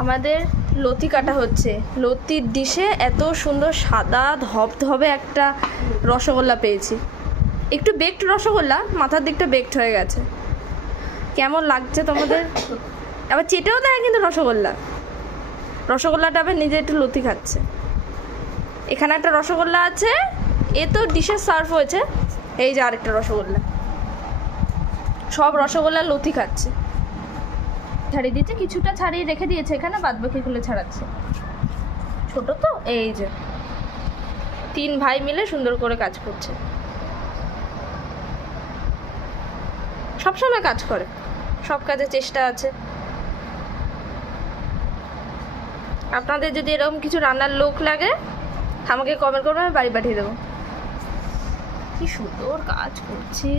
আমাদের লতি কাটা হচ্ছে। লতির ডিশে এত সুন্দর সাদা ধবধবে একটা রসগোল্লা পেয়েছি। একটু বেকড রসগোল্লা, মাথার দিকটা বেকড হয়ে গেছে। কেমন লাগছে তোমাদের? আবার চেটেও দেয় কিন্তু রসগোল্লাটা আবার নিজে একটু লতি খাচ্ছে। এখানে একটা রসগোল্লা আছে, এ তো ডিশে সার্ভ হয়েছে। এই যে আরেকটা রসগোল্লা, সব রসগোল্লা লতি খাচ্ছে। ছাড়িয়ে দিয়েছে, কিছুটা ছাড়িয়ে রেখে দিয়েছে এখানে, বাদ বাকিগুলো ছাড়াচ্ছে। ছোট তো, এই যে 3 ভাই মিলে সুন্দর করে কাজ করছে। সবসময় কাজ করে, সব কাজে চেষ্টা আছে। আপনাদের যদি এরকম কিছু রান্নার লোক লাগে আমাকে কমেন্ট করবেন, আমি বাড়ি পাঠিয়ে দেবো। কি সুন্দর কাজ করছে।